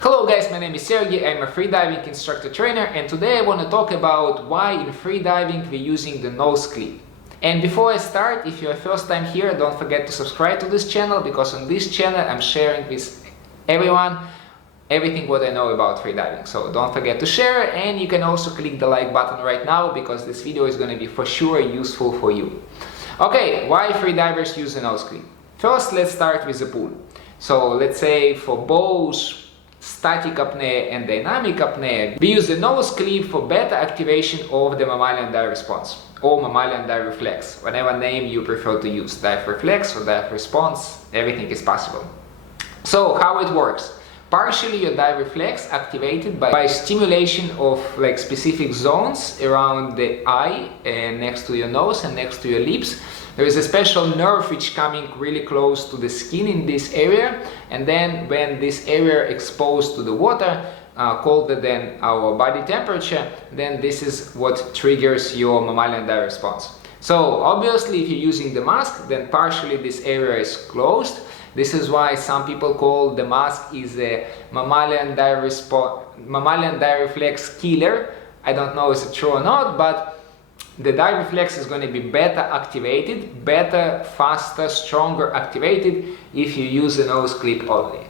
Hello guys, my name is Sergey, I'm a freediving instructor trainer, and today I want to talk about why in freediving we're using the nose clip. And before I start, if you're first time here, don't forget to subscribe to this channel, because on this channel I'm sharing with everyone everything what I know about freediving. So don't forget to share, and you can also click the like button right now, because this video is going to be for sure useful for you. Okay, why freedivers use a nose clip? First, let's start with the pool. So let's say for both static apnea and dynamic apnea, we use the nose clip for better activation of the mammalian dive response or mammalian dive reflex. Whatever name you prefer to use, dive reflex or dive response, everything is possible. So how it works? Partially your dive reflex activated by stimulation of specific zones around the eye and next to your nose and next to your lips. There is a special nerve which coming really close to the skin in this area, and then when this area exposed to the water, colder than our body temperature, then this is what triggers your mammalian dive response. So obviously if you're using the mask, then partially this area is closed. This is why some people call the mask is a mammalian dive reflex killer. I don't know if it's true or not, but the dive reflex is going to be better activated, better, faster, stronger activated if you use a nose clip only.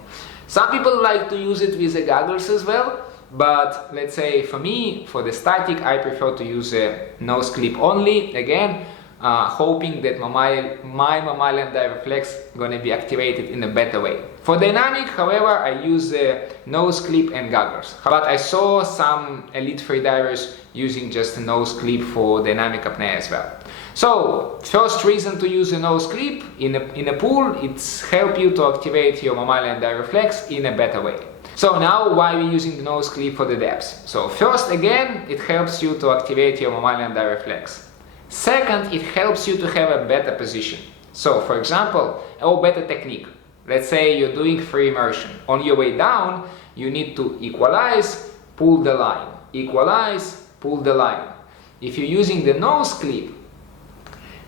Some people like to use it with the goggles as well, but let's say for me, for the static, I prefer to use a nose clip only. Again, hoping that my mammalian dive reflex is going to be activated in a better way. For dynamic, however, I use a nose clip and goggles. But I saw some elite freedivers using just a nose clip for dynamic apnea as well. So, first reason to use a nose clip in a pool, it's help you to activate your mammalian dive reflex in a better way. So now, why are we using the nose clip for the depths? So first, again, it helps you to activate your mammalian dive reflex. Second, it helps you to have a better position. So, for example, or better technique. Let's say you're doing free immersion. On your way down, you need to equalize, pull the line. Equalize, pull the line. If you're using the nose clip,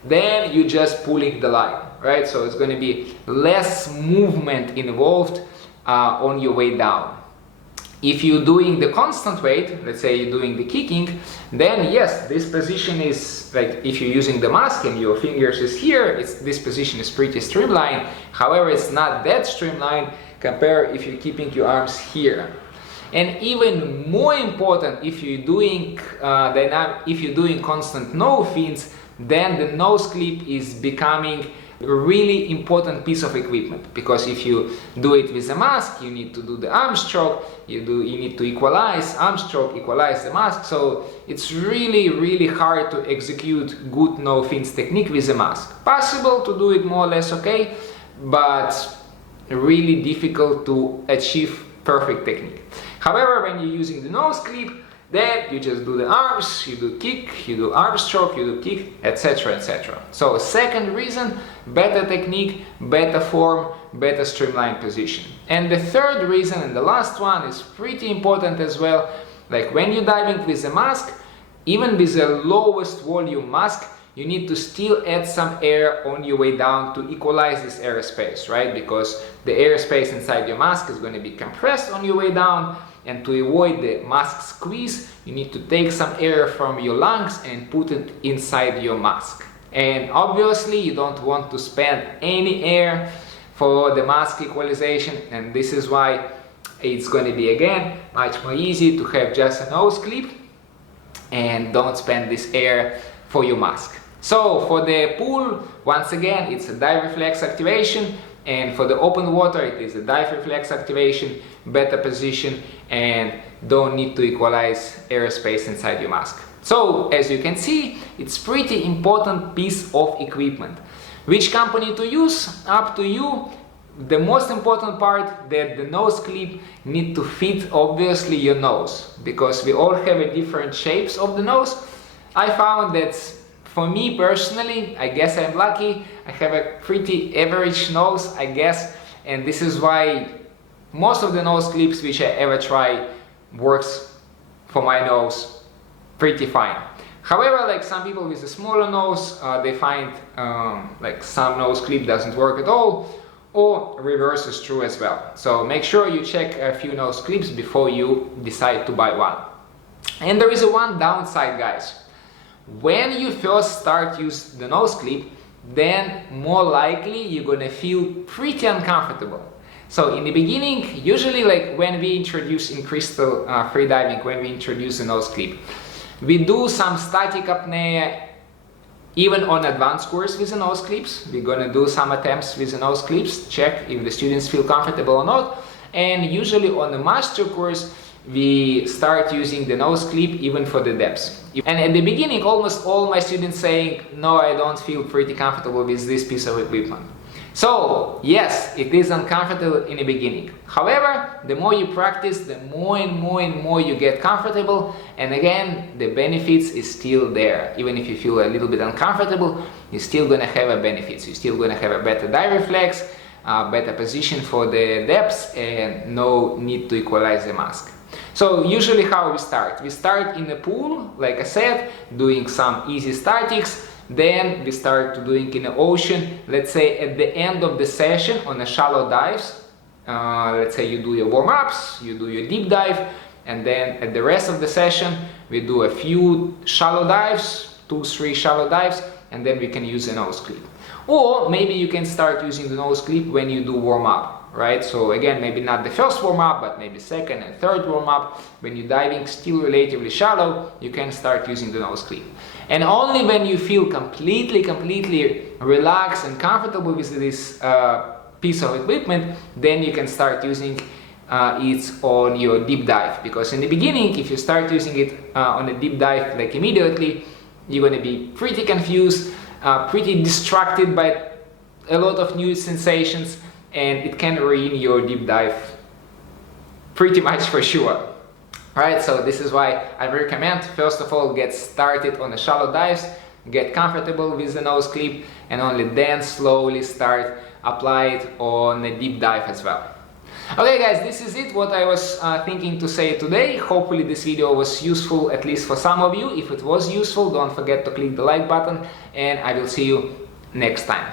then you're just pulling the line, right? So it's going to be less movement involved on your way down. If you're doing the constant weight, let's say you're doing the kicking, then yes, this position is like if you're using the mask and your fingers is here, this position is pretty streamlined. However, it's not that streamlined compared if you're keeping your arms here. And even more important, if you're doing constant no fins, then the nose clip is becoming a really important piece of equipment, because if you do it with a mask, you need to do the arm stroke, you need to equalize arm stroke, equalize the mask. So it's really hard to execute good no fins technique with a mask. Possible to do it more or less okay, but really difficult to achieve perfect technique. However, when you're using the nose clip, then you just do the arms, you do kick, you do arm stroke, you do kick, etc, etc. So second reason, better technique, better form, better streamlined position. And the third reason, and the last one, is pretty important as well. Like when you're diving with a mask, even with the lowest volume mask, you need to still add some air on your way down to equalize this airspace, right? Because the airspace inside your mask is going to be compressed on your way down, and to avoid the mask squeeze, you need to take some air from your lungs and put it inside your mask. And obviously you don't want to spend any air for the mask equalization, and this is why it's going to be again much more easy to have just a nose clip and don't spend this air for your mask. So for the pool, once again, it's a dive reflex activation, and for the open water, it is a dive reflex activation, better position, and don't need to equalize airspace inside your mask. So as you can see, it's pretty important piece of equipment. Which company to use? Up to you. The most important part, that the nose clip need to fit obviously your nose, because we all have a different shapes of the nose. I found that for me personally, I guess I'm lucky, I have a pretty average nose, I guess, and this is why most of the nose clips which I ever try works for my nose pretty fine. However, like some people with a smaller nose, they find like some nose clip doesn't work at all, or reverse is true as well. So make sure you check a few nose clips before you decide to buy one. And there is one downside, guys. When you first start use the nose clip, then more likely you're gonna feel pretty uncomfortable. So in the beginning, usually like when we introduce in crystal freediving, when we introduce the nose clip, we do some static apnea even on advanced course with the nose clips. We're gonna do some attempts with the nose clips, check if the students feel comfortable or not. And usually on the master course, we start using the nose clip even for the depths. And at the beginning, almost all my students saying, no, I don't feel pretty comfortable with this piece of equipment. So yes, it is uncomfortable in the beginning. However, the more you practice, the more and more you get comfortable. And again, the benefits is still there. Even if you feel a little bit uncomfortable, you're still gonna have a benefits. You're still gonna have a better dive reflex, better position for the depths, and no need to equalize the mask. So usually how we start? We start in the pool, like I said, doing some easy statics. Then we start doing in the ocean, let's say at the end of the session on the shallow dives. Let's say you do your warm-ups, you do your deep dive, and then at the rest of the session we do a few shallow dives, 2-3 shallow dives, and then we can use a nose clip. Or maybe you can start using the nose clip when you do warm-up, right? So again, maybe not the first warm-up, but maybe second and third warm-up. When you're diving still relatively shallow, you can start using the nose clip. And only when you feel completely relaxed and comfortable with this piece of equipment, then you can start using it on your deep dive. Because in the beginning, if you start using it on a deep dive like immediately, you're going to be pretty confused, pretty distracted by a lot of new sensations, and it can ruin your deep dive pretty much for sure. Alright, so this is why I recommend, first of all, get started on the shallow dives, get comfortable with the nose clip, and only then slowly start apply it on a deep dive as well. Okay guys, this is it, what I was thinking to say today. Hopefully this video was useful, at least for some of you. If it was useful, don't forget to click the like button, and I will see you next time.